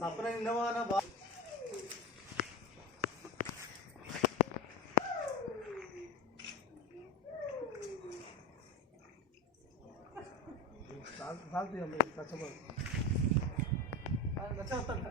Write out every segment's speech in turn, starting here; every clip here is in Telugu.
सपना నిన్నవాన బా चालते चालते कच्चा बघ कच्चा होता ना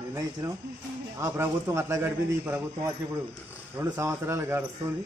నిర్ణయించినాం. ఆ ప్రభుత్వం అట్లా గడిపింది ఈ ప్రభుత్వం వచ్చి ఇప్పుడు రెండు సంవత్సరాలు గడుస్తుంది.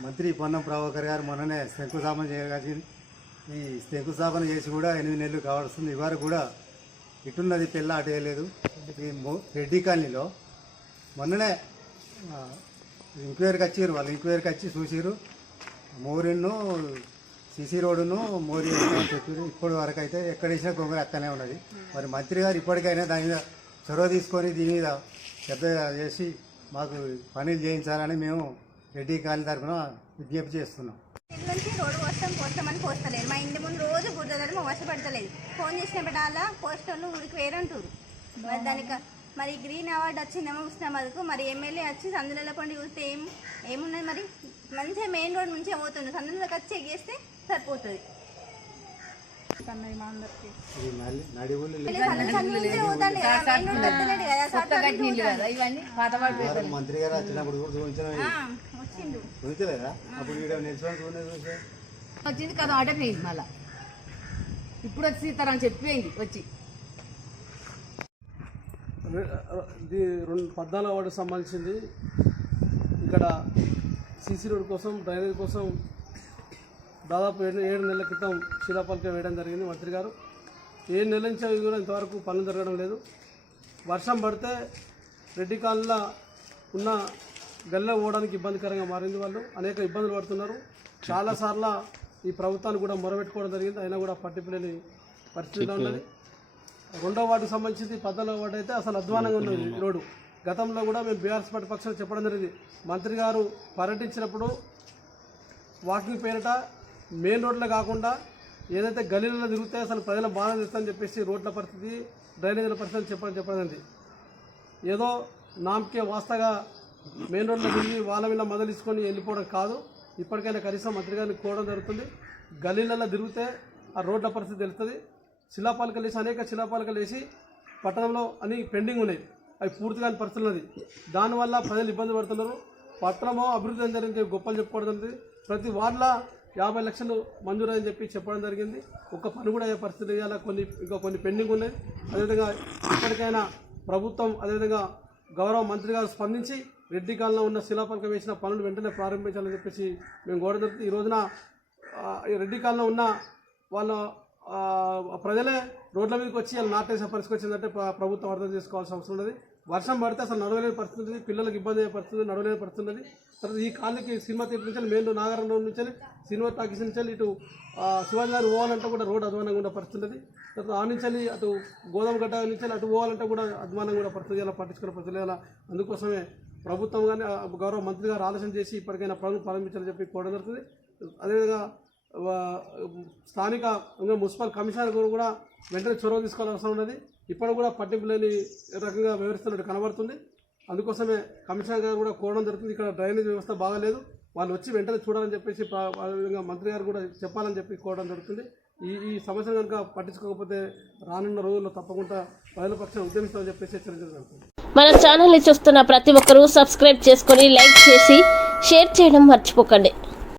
మంత్రి పొన్నం ప్రభాకర్ గారు మొన్ననే శంకుస్థాపన చేయగలిగింది ఈ శంకుస్థాపన చేసి కూడా ఎనిమిది నెలలు కావాల్సింది. ఇవారు కూడా ఇటున్నది పిల్ల అటు వేయలేదు. ఈ రెడ్డి కాలనీలో మొన్ననే ఆ, ఎంక్వైరీకి వచ్చారు వాళ్ళు. ఎంక్వైరీకి వచ్చి చూసిరు మోరిన్ను సిసి రోడ్డును మోరీ అని చెప్పి ఇప్పటి వరకు అయితే ఎక్కడ వేసినా గొంగళి అక్కనే ఉన్నది. మరి మంత్రి గారు ఇప్పటికైనా దాని మీద చొరవ తీసుకొని దీని మీద పెద్ద చేసి మాకు పనులు చేయించాలని మేము రెడ్డి కాలనీ తరఫున విజ్ఞప్తి చేస్తున్నాం. నుంచి రోడ్డు పోస్తాం పోస్తామని పోస్తలేదు. మా ఇంటి ముందు రోజు బురదలు మా వశపడతలేదు. ఫోన్ చేసినప్పుడల్లా పోస్టర్లు ఊరికి వేరంటారు మరి దానికి మరి గ్రీన్ అవార్డు వచ్చిందేమో ఉస్నాబాద్కు మరి ఎమ్మెల్యే వచ్చి సందులలో పండి చూస్తే ఏం ఏమున్నది మరి? మంచిగా మెయిన్ రోడ్ నుంచే పోతుంది సందులోకి వచ్చి ఎగేస్తే సరిపోతుంది. మంత్రి గారు వచ్చినప్పుడు చూపించలేదా? అప్పుడు వచ్చింది కదా ఆర్డర్ పోయింది మళ్ళా. ఇప్పుడు వచ్చి సీతారాం చెప్పిపోయింది వచ్చి. ఇది రెండు పద్నాలుగు వార్డుకు సంబంధించింది. ఇక్కడ సీసీ రోడ్ కోసం డ్రైనేజ్ కోసం దాదాపు ఏడు ఏడు నెలల క్రితం శిలాపలక వేయడం జరిగింది మంత్రి గారు. ఏడు నెలల నుంచి అవి కూడా ఇంతవరకు పనులు జరగడం లేదు. వర్షం పడితే రెడ్డి కాలనీలో ఉన్న గల్లె పోవడానికి ఇబ్బందికరంగా మారింది వాళ్ళు. అనేక ఇబ్బందులు పడుతున్నారు. చాలాసార్లు ఈ ప్రభుత్వాన్ని కూడా మొరబెట్టుకోవడం జరిగింది. అయినా కూడా పట్టింపులేని పరిస్థితిలో ఉన్నది. రెండో వార్డుకు సంబంధించి పద్నాలుగో వార్డు అయితే అసలు అధ్వానంగా ఉన్నది రోడ్డు. గతంలో కూడా మేము బీఆర్ఎస్ పార్టీ పక్షాలు చెప్పడం జరిగింది. మంత్రి గారు పర్యటించినప్పుడు వాకింగ్ పేరిట మెయిన్ రోడ్లో కాకుండా ఏదైతే గలీలలో తిరిగితే అసలు ప్రజల బాధ చేస్తామని చెప్పేసి రోడ్ల పరిస్థితి డ్రైనేజీల పరిస్థితి చెప్పడం చెప్పడం జరిగింది ఏదో నామకే వాస్తగా మెయిన్ రోడ్లో తిరిగి వాళ్ళ మీద మొదలుసుకొని వెళ్ళిపోవడం కాదు. ఇప్పటికైనా కనీసం మంత్రి గారిని కోవడం జరుగుతుంది. గలీలలో తిరిగితే ఆ రోడ్ల పరిస్థితి తెలుస్తుంది. శిలాపాలకలు వేసి అనేక శిలాపాలకలు వేసి పట్టణంలో అని పెండింగ్ ఉన్నాయి. అవి పూర్తిగా కాని ఉన్నది. దానివల్ల ప్రజలు ఇబ్బంది పడుతున్నారు. పట్టణము అభివృద్ధి అని జరిగింది గొప్పలు చెప్పుకోవడం జరిగింది ప్రతి వార్డులో యాభై లక్షలు మంజూరు అని చెప్పి చెప్పడం జరిగింది. ఒక్క పని కూడా అయ్యే పరిస్థితి ఇవాళ కొన్ని ఇంకా కొన్ని పెండింగ్ ఉన్నాయి. అదేవిధంగా ఇప్పటికైనా ప్రభుత్వం అదేవిధంగా గౌరవ మంత్రి గారు స్పందించి రెడ్డి కాలంలో ఉన్న శిలాపలకం వేసిన పనులు వెంటనే ప్రారంభించాలని చెప్పేసి మేము గోడ జరుగుతుంది. ఈ రోజున ఈ రెడ్డి కాలంలో ఉన్న వాళ్ళ ప్రజలే రోడ్ల మీదకి వచ్చి వాళ్ళు నాటేసే పరిస్థితి వచ్చిందంటే ప్రభుత్వం అర్థం చేసుకోవాల్సిన అవసరం ఉన్నది. వర్షం పడితే అసలు నడవలేని పరిస్థితి ఉంది పిల్లలకు ఇబ్బంది అయ్యే పరిస్థితి నడవలేని పరిస్థితి ఉన్నది తర్వాత ఈ కాలనీకి సినిమా థియేటర్ నుంచి మెయిన్ నాగారం రోడ్ నుంచి సినిమా టాకీస్ నుంచి ఇటు శివాజీ గారు పోవాలంటే కూడా రోడ్ అధ్వానంగా ఉన్న పరిస్థితి ఉన్నది. తర్వాత ఆ నుంచి అటు గోదాం గడ్డ నుంచి అటు పోవాలంటే కూడా అధ్వానంగా ఉన్న పరిస్థితి ఇలా పట్టించుకునే పరిస్థితి ఇలా అందుకోసమే ప్రభుత్వం కానీ గౌరవ మంత్రి గారు ఆలోచన చేసి ఇప్పటికైనా పనులు ప్రారంభించాలని చెప్పి కోరడం జరుగుతుంది. అదేవిధంగా స్థానిక ఇంకా మున్సిపల్ కమిషనర్ కూడా వెంటనే చొరవ తీసుకోవాల్సిన అవసరం ఉన్నది. ఇప్పుడు కూడా పట్టింపు లేని రకంగా వ్యవహరిస్తున్నట్టు కనబడుతుంది. అందుకోసమే కమిషనర్ గారు కూడా కోరడం జరుగుతుంది. ఇక్కడ డ్రైనేజ్ వ్యవస్థ బాగాలేదు. వాళ్ళు వచ్చి వెంటనే చూడాలని చెప్పేసి విధంగా మంత్రి గారు కూడా చెప్పాలని చెప్పి కోరడం జరుగుతుంది. ఈ ఈ సమస్యను కనుక పట్టించుకోకపోతే రానున్న రోజుల్లో తప్పకుండా ప్రజల పక్షం ఉద్యమిస్తామని చెప్పేసి హెచ్చరించడం జరుగుతుంది. మన ఛానల్ని చూస్తున్న ప్రతి ఒక్కరూ సబ్స్క్రైబ్ చేసుకొని లైక్ చేసి షేర్ చేయడం మర్చిపోకండి.